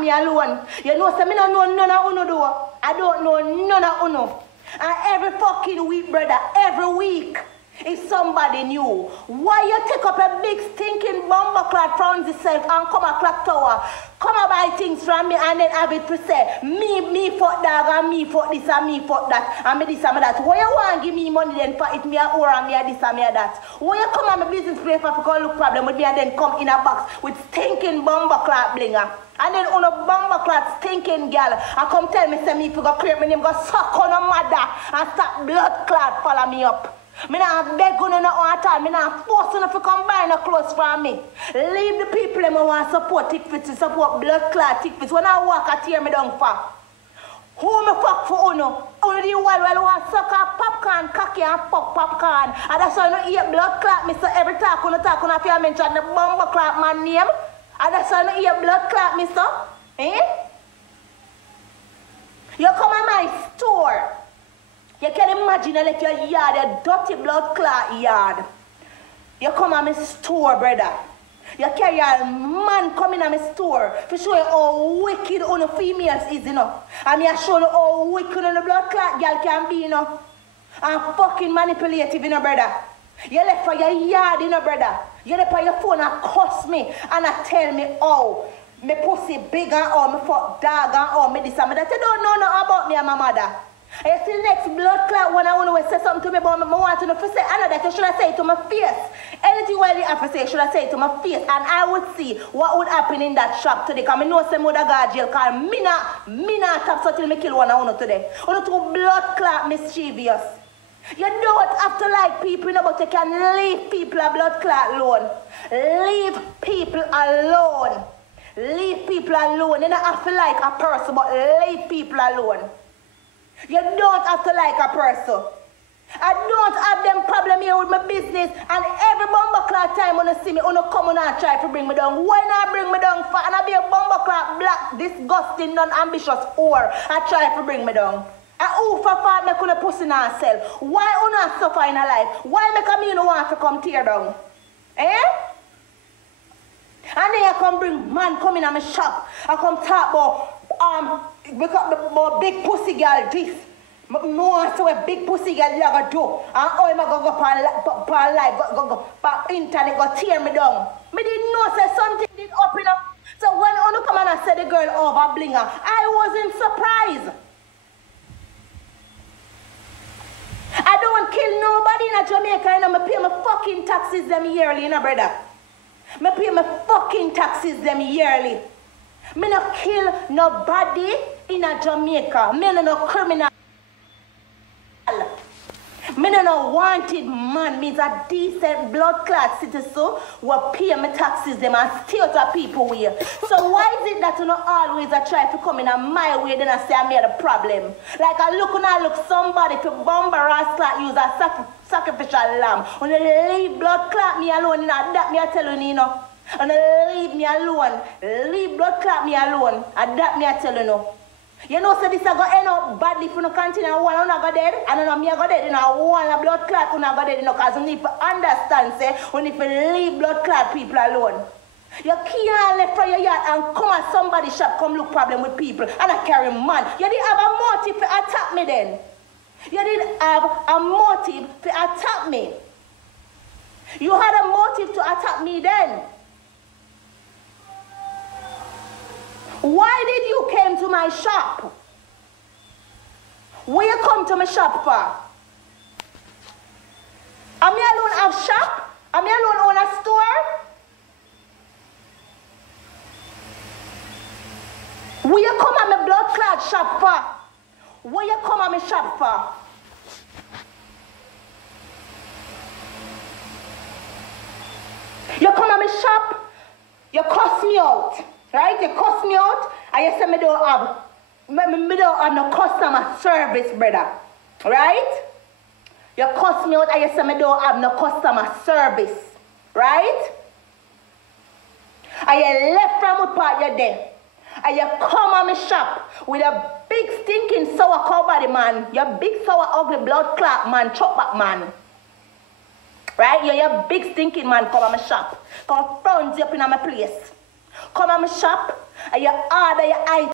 me alone. You know, so me don't know none of uno do. I don't know none of uno. And every fucking week, brother, every week is somebody new. Why you take up a big stinking bomber clad from yourself and come a clock tower? Come and buy things from me and then have it to say, me fuck dog and me fuck this and me fuck that and me this and me that. Why you want to give me money then for it me a or and me a this and me a that? Why you come on my business place for to look problem with me and then come in a box with stinking bomber clad blinger? And then on a bomber clad stinking girl and come tell me say me if you go clear my name go suck on a mother and start blood clad follow me up. Me not beg you no at all. Me not force you to come buy no clothes from me. Leave the people them who want support tickets to support blood clot tickets. When I walk I tear me down for. Who me fuck for uno? Only the one who want suck up popcorn, cocky and fuck popcorn. And that's why you eat blood clot, me so every talk you have to mention the bomber clot man name. And that's why you eat blood clot, me so. Eh? You come to my store. You can imagine like your yard, a dirty blood clot yard. You come to my store, brother. You carry a man coming to my store to show you how wicked on the females is, you know. And me show you how wicked on the blood clot girl can be, you know. And fucking manipulative, you know, brother. You left for your yard, you know, brother. You left for your phone and cuss me and tell me, oh, me pussy big and all, me fuck dog and all, me this and me that. You don't know nothing about me and my mother. And you see the next blood clot when I want to say something to me about me, I want to know if you say another that you should have said it to my face. Anything while you have to say, should have said it to my face. And I would see what would happen in that shop today. Because I know some other guy jail because me not top so till me kill one of you today. You know, to blood clot mischievous. You don't have to like people, you know, but you can leave people a blood clot alone. Leave people alone. Leave people alone. You don't have to like a person, but leave people alone. You don't have to like a person. I don't have them problem here with my business. And every bomber clock time when you see me, when you come on and try to bring me down. Why not bring me down for? And I be a bomber clock black, disgusting, non-ambitious whore. I try to bring me down. And who for part me couldn't pussy in herself? Why you not suffer in a life? Why make a me no want to come tear down? Eh? And then I come bring man come in my shop. I come talk about because the big pussy girl this. No one so a big pussy girl you gonna do. And how am I gonna go for live, go for internet, go tear me down. Me didn't know say something did up in up. So when you come and say the girl over blinger, I wasn't surprised. I don't kill nobody in Jamaica, you know, I pay my fucking taxes them yearly, you know, brother. I pay my fucking taxes them yearly. Me no kill nobody in Jamaica. Me no criminal. Me no wanted man. Means a decent blood clot citizen who pay my taxes them and stay out of people way. So why is it that you know always I try to come in a my way then I say I made a problem? Like I look somebody to bomb a rascal use a sacrificial lamb. When you leave blood clot me alone, you know, that me I tell you, you know. And leave me alone. Leave blood clot me alone. And that me I tell you no. You know, so this I go end up badly if you no continue and one go dead. And then me I go dead. You know, one a blood clot you go dead. You know, because you need to understand, say, when if you leave blood clot people alone. You can't left from your yard and come at somebody's shop, come look problem with people. And I carry man. You didn't have a motive to attack me then. You didn't have a motive to attack me. You had a motive to attack me then. Why did you came to my shop? Where you come to my shop for? Am I alone have shop? Am I alone own a store? Where you come at my blood clot shop for? Where you come at my shop for? You come at my shop, you cuss me out. Right? You cuss me out and you say me don't have no customer service, brother. Right? You cuss me out and you say me don't have no customer service. Right? And you left from my part you're there. And you come on my shop with a big stinking sour cow body man. Your big sour ugly blood clot man, chop back man. Right? You're your big stinking man come on my shop. Come front you up in my place. Come on my shop and you order your item.